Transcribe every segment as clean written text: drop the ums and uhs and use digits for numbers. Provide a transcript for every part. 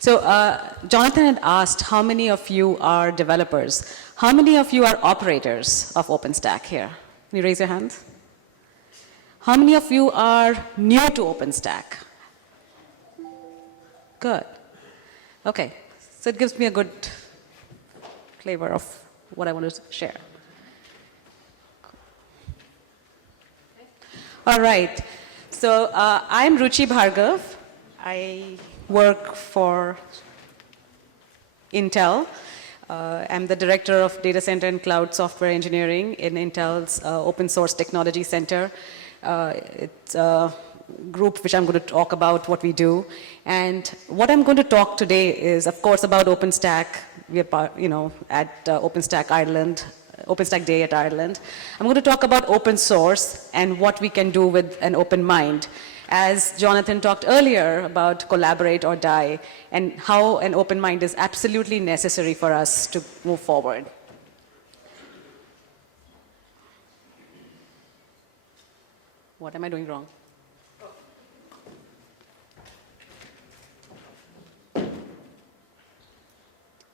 So Jonathan had asked how many of you are developers? How many of you are operators of OpenStack here? Can you raise your hands? How many of you are new to OpenStack? Good. Okay. So it gives me a good flavor of what I want to share. All right. So I'm Ruchi Bhargav. I work for Intel. I'm the director of data center and cloud software engineering in Intel's open source technology center. It's a group which I'm going to talk about what we do. And what I'm going to talk today is, of course, about OpenStack. We are, at OpenStack Ireland, OpenStack Day at Ireland. I'm going to talk about open source and what we can do with an open mind. As Jonathan talked earlier about collaborate or die, and how an open mind is absolutely necessary for us to move forward. What am I doing wrong?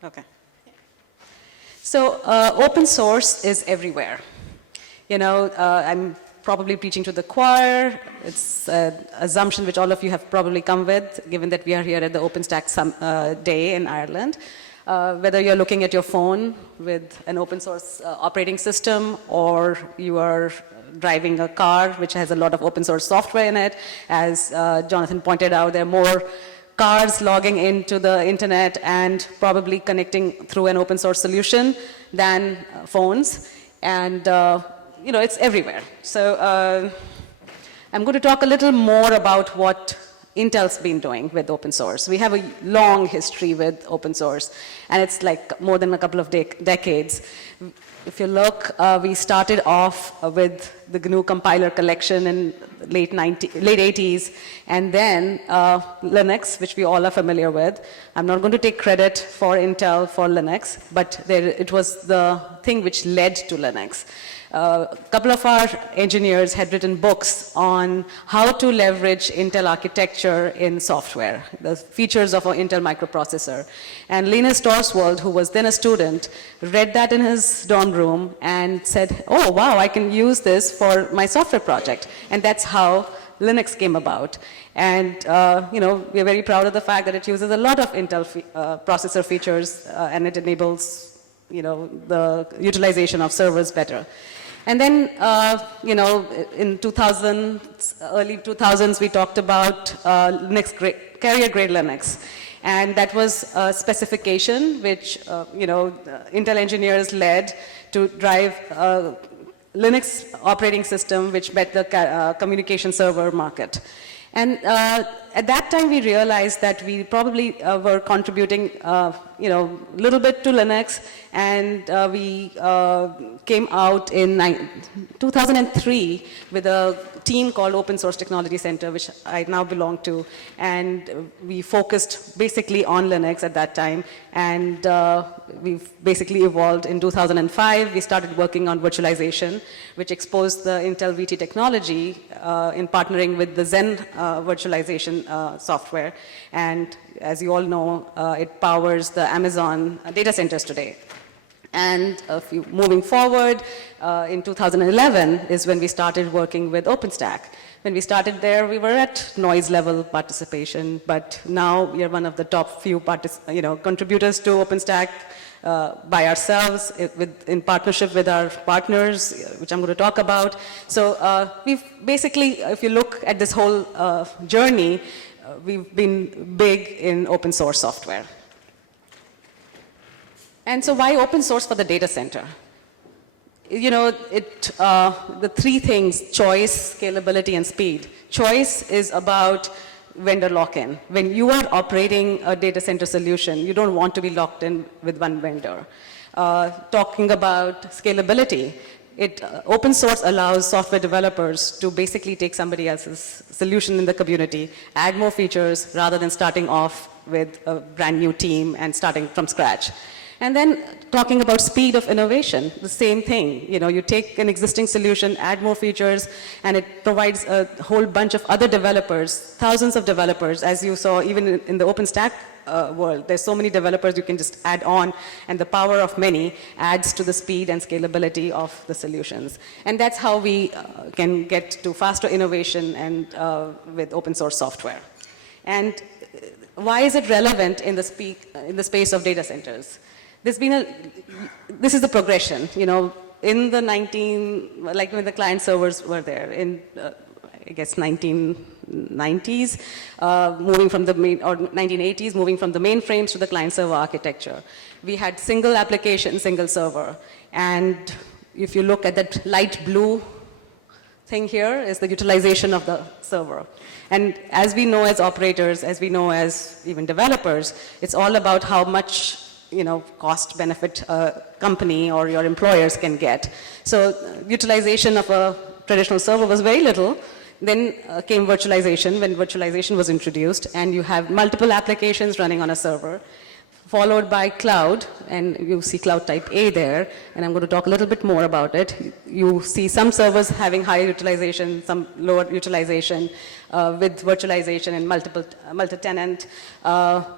Okay. So open source is everywhere. I'm probably preaching to the choir. It's an assumption which all of you have probably come with, given that we are here at the OpenStack Day in Ireland. Whether you're looking at your phone with an open source operating system, or you are driving a car which has a lot of open source software in it. As Jonathan pointed out, there are more cars logging into the internet and probably connecting through an open source solution than phones. And it's everywhere. So I'm going to talk a little more about what Intel's been doing with open source. We have a long history with open source, and it's like more than a couple of decades. If you look, we started off with the GNU compiler collection in late 80s, and then Linux, which we all are familiar with. I'm not going to take credit for Intel for Linux, but it was the thing which led to Linux. A couple of our engineers had written books on how to leverage Intel architecture in software, the features of an Intel microprocessor. And Linus Torvalds, who was then a student, read that in his dorm room and said, oh, wow, I can use this for my software project. And that's how Linux came about. And we're very proud of the fact that it uses a lot of Intel processor features, and it enables the utilization of servers better. And then, in 2000s, early 2000s, we talked about carrier-grade Linux. And that was a specification which, Intel engineers led to drive a Linux operating system which met the communication server market. And at that time, we realized that we probably were contributing, a little bit to Linux, and we came out in 2003 with a team called Open Source Technology Center, which I now belong to, and we focused basically on Linux at that time, and we've basically evolved. In 2005, we started working on virtualization, which exposed the Intel VT technology in partnering with the Zen virtualization software, and as you all know, it powers the Amazon data centers today. And moving forward, in 2011 is when we started working with OpenStack. When we started there, we were at noise level participation, but now we are one of the top few contributors to OpenStack by ourselves, in partnership with our partners, which I'm going to talk about. So we've basically, if you look at this whole journey, we've been big in open source software. And so why open source for the data center? The three things: choice, scalability, and speed. Choice is about vendor lock-in. When you are operating a data center solution, you don't want to be locked in with one vendor. Talking about scalability, open source allows software developers to basically take somebody else's solution in the community, add more features, rather than starting off with a brand new team and starting from scratch. And then talking about speed of innovation, the same thing. You know, you take an existing solution, add more features, and it provides a whole bunch of other developers, thousands of developers, as you saw even in the OpenStack world. There's so many developers you can just add on, and the power of many adds to the speed and scalability of the solutions. And that's how we can get to faster innovation and with open source software. And why is it relevant in the space of data centers? This is the progression, you know, in the like when the client servers were there in, I guess, 1990s, moving from the or 1980s, moving from the mainframes to the client server architecture. We had single application, single server. And if you look at that light blue thing here is the utilization of the server. And as we know as operators, as we know as even developers, it's all about how much, you know, cost benefit a company or your employers can get. So utilization of a traditional server was very little. Then came virtualization, when virtualization was introduced, and you have multiple applications running on a server, followed by cloud, and you see cloud type A there, and I'm going to talk a little bit more about it. You see some servers having higher utilization, some lower utilization. With virtualization and multi-tenant,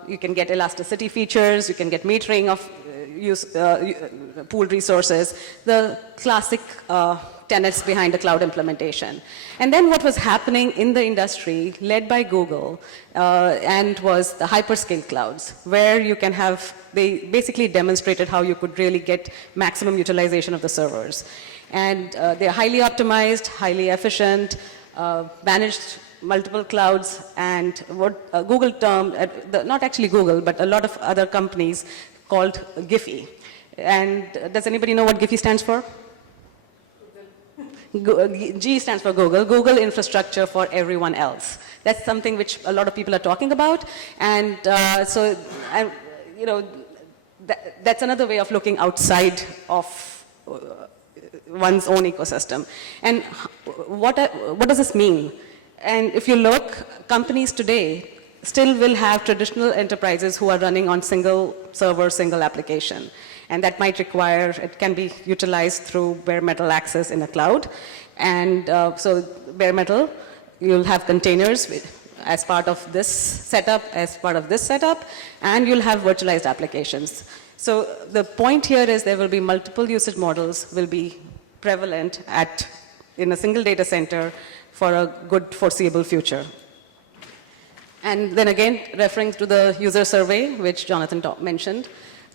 you can get elasticity features, you can get metering of pooled resources, the classic tenets behind the cloud implementation. And then what was happening in the industry, led by Google, and was the hyperscale clouds, where you can have, they basically demonstrated how you could really get maximum utilization of the servers. And they're highly optimized, highly efficient, managed multiple clouds, and what Google termed, not actually Google, but a lot of other companies called GIFI. And does anybody know what GIFI stands for? G stands for Google, Google infrastructure for everyone else. That's something which a lot of people are talking about. And you know, that's another way of looking outside of one's own ecosystem. And what does this mean? And if you look, companies today still will have traditional enterprises who are running on single server, single application. And that might require, it can be utilized through bare metal access in a cloud. And so bare metal, you'll have containers as part of this setup, and you'll have virtualized applications. So the point here is there will be multiple usage models will be prevalent in a single data center for a good foreseeable future. And then again, referring to the user survey, which Jonathan mentioned,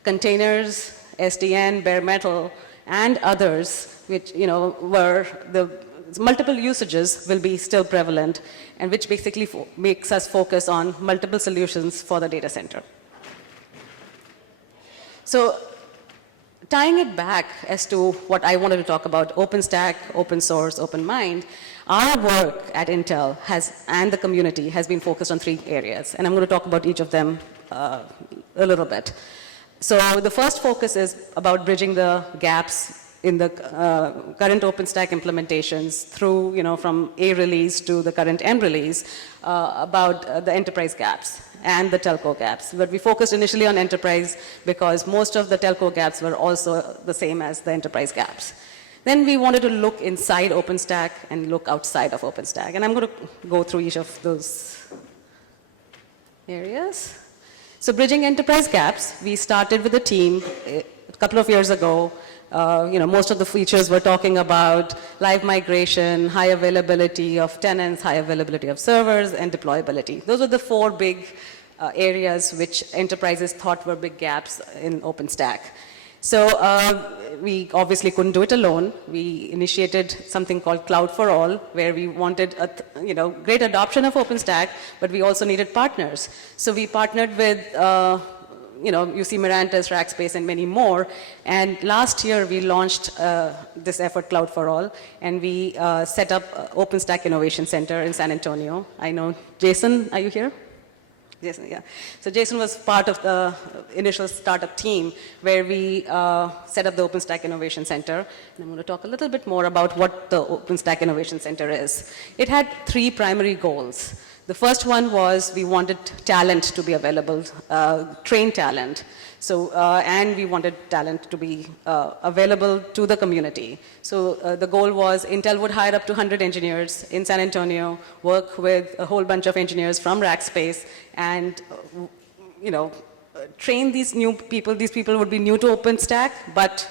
containers, SDN, bare metal, and others, which, you know, were the multiple usages will be still prevalent, and which basically makes us focus on multiple solutions for the data center. So tying it back as to what I wanted to talk about, OpenStack, open source, open mind, our work at Intel and the community has been focused on 3 areas, and I'm going to talk about each of them a little bit. So the first focus is about bridging the gaps in the current OpenStack implementations through, you know, from A release to the current M release, about the enterprise gaps and the telco gaps. But we focused initially on enterprise because most of the telco gaps were also the same as the enterprise gaps. Then we wanted to look inside OpenStack and look outside of OpenStack. And I'm going to go through each of those areas. So bridging enterprise gaps, we started with a team a couple of years ago. You know, most of the features were talking about live migration, high availability of tenants, high availability of servers, and deployability. Those are the 4 big areas which enterprises thought were big gaps in OpenStack. So we obviously couldn't do it alone. We initiated something called Cloud for All, where we wanted great adoption of OpenStack, but we also needed partners. So we partnered with you see Mirantis, Rackspace, and many more. And last year we launched this effort, Cloud for All, and we set up OpenStack Innovation Center in San Antonio. I know Jason, are you here? Jason, yeah. So Jason was part of the initial startup team where we set up the OpenStack Innovation Center. And I'm going to talk a little bit more about what the OpenStack Innovation Center is. It had 3 primary goals. The first one was we wanted talent to be available, trained talent. So, and we wanted talent to be available to the community. So the goal was Intel would hire up to 100 engineers in San Antonio, work with a whole bunch of engineers from Rackspace, and train these new people. These people would be new to OpenStack, but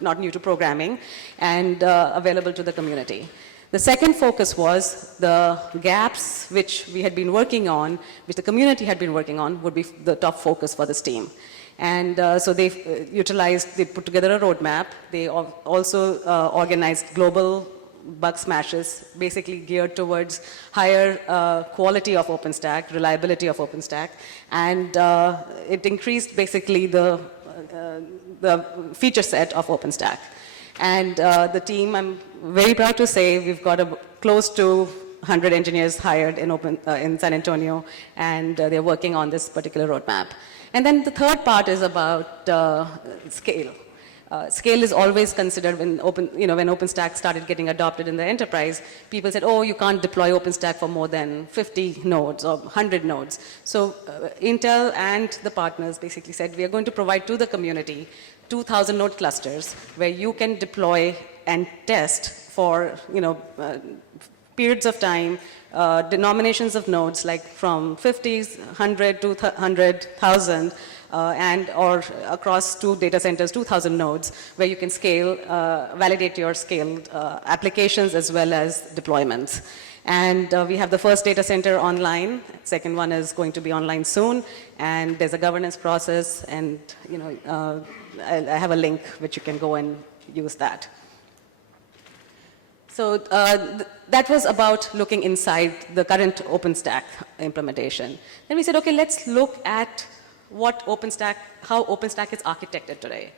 not new to programming, and available to the community. The second focus was the gaps which we had been working on, which the community had been working on, would be the top focus for this team. And so they put together a roadmap. They also organized global bug smashes, basically geared towards higher quality of OpenStack, reliability of OpenStack, and it increased basically the feature set of OpenStack. And the team, I'm very proud to say, we've got close to 100 engineers hired in San Antonio, and they're working on this particular roadmap. And then the third part is about scale. Scale is always considered when OpenStack started getting adopted in the enterprise. People said, oh, you can't deploy OpenStack for more than 50 nodes or 100 nodes. So Intel and the partners basically said, we are going to provide to the community 2,000 node clusters where you can deploy and test for periods of time, denominations of nodes like from 50s, 100 to 100,000, and or across 2 data centers, 2,000 nodes, where you can scale, validate your scaled applications as well as deployments. And we have the first data center online. Second one is going to be online soon. And there's a governance process, and I have a link which you can go and use that. So that was about looking inside the current OpenStack implementation. Then we said, okay, let's look at how OpenStack is architected today.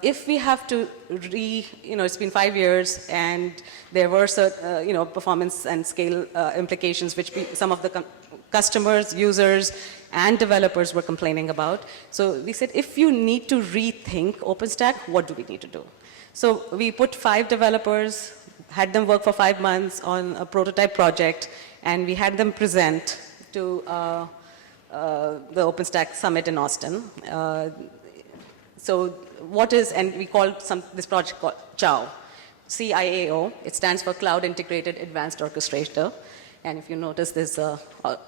If we have to it's been 5 years, and there were certain, performance and scale implications which some of the customers, users, and developers were complaining about. So we said, if you need to rethink OpenStack, what do we need to do? So we put 5 developers, had them work for 5 months on a prototype project, and we had them present to the OpenStack Summit in Austin. So and we called this project called CIAO, CIAO. It stands for Cloud Integrated Advanced Orchestrator. And if you notice, there's an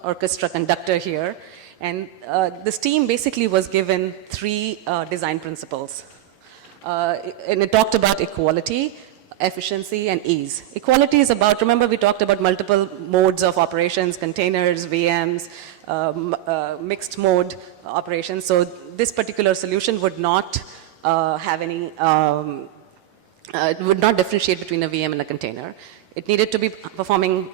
orchestra conductor here. And this team basically was given 3 design principles. And it talked about equality, efficiency, and ease. Equality is about, remember we talked about multiple modes of operations, containers, VMs, mixed mode operations. So this particular solution would not have any, it would not differentiate between a VM and a container. It needed to be performing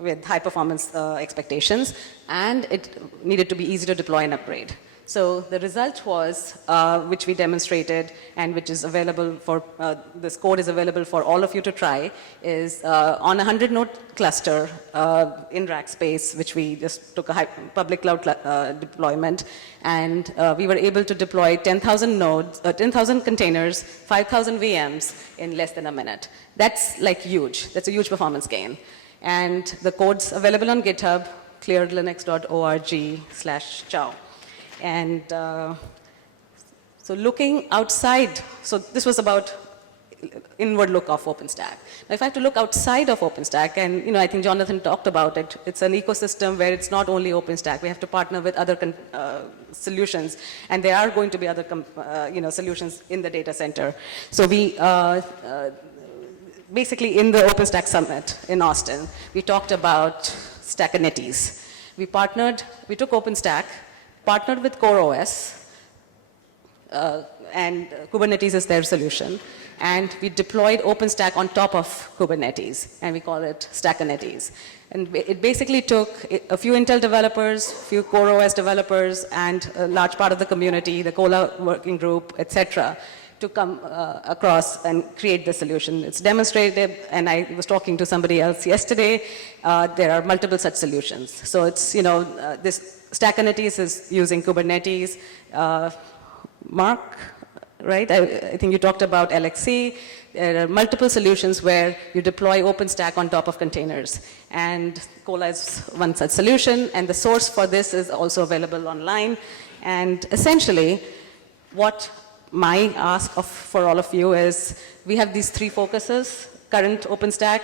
with high performance expectations, and it needed to be easy to deploy and upgrade. So the result was, which we demonstrated and which is available for, this code is available for all of you to try, is on a 100-node cluster in Rackspace, which we just took a public cloud deployment, and we were able to deploy 10,000 nodes, 10,000 containers, 5,000 VMs in less than a minute. That's like huge. That's a huge performance gain. And the code's available on GitHub, clearedlinux.org/chow. And so looking outside, so this was about inward look of OpenStack. Now if I have to look outside of OpenStack, and I think Jonathan talked about it, it's an ecosystem where it's not only OpenStack, we have to partner with other solutions, and there are going to be other solutions in the data center. So we basically in the OpenStack Summit in Austin, we talked about Stackineties. We took OpenStack, partnered with CoreOS, and Kubernetes is their solution. And we deployed OpenStack on top of Kubernetes, and we call it Stackineties. And it basically took a few Intel developers, a few CoreOS developers, and a large part of the community, the COLA working group, etc., to come across and create the solution. It's demonstrated, and I was talking to somebody else yesterday. There are multiple such solutions. So it's, this Stackineties is using Kubernetes. Mark, right? I think you talked about LXC. There are multiple solutions where you deploy OpenStack on top of containers. And Cola is one such solution, and the source for this is also available online. And essentially, what my ask for all of you is, we have these 3 focuses. Current OpenStack,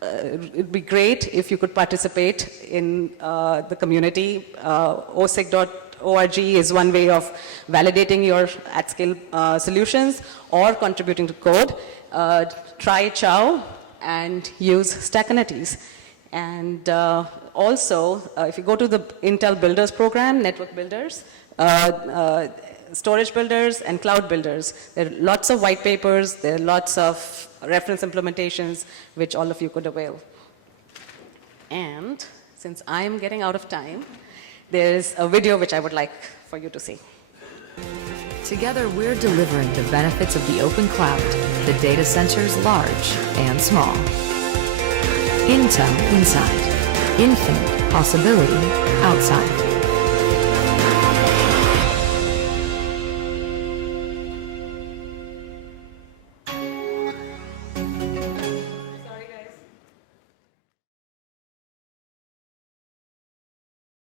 it'd be great if you could participate in the community. OSIG.org is one way of validating your at-scale solutions or contributing to code. Try Chow and use Stackinities. And also, if you go to the Intel Builders program, network builders, storage builders, and cloud builders, there are lots of white papers, there are lots of reference implementations, which all of you could avail. And since I am getting out of time, there's a video which I would like for you to see. Together, we're delivering the benefits of the open cloud, the data centers large and small. Intel inside, infinite possibility outside.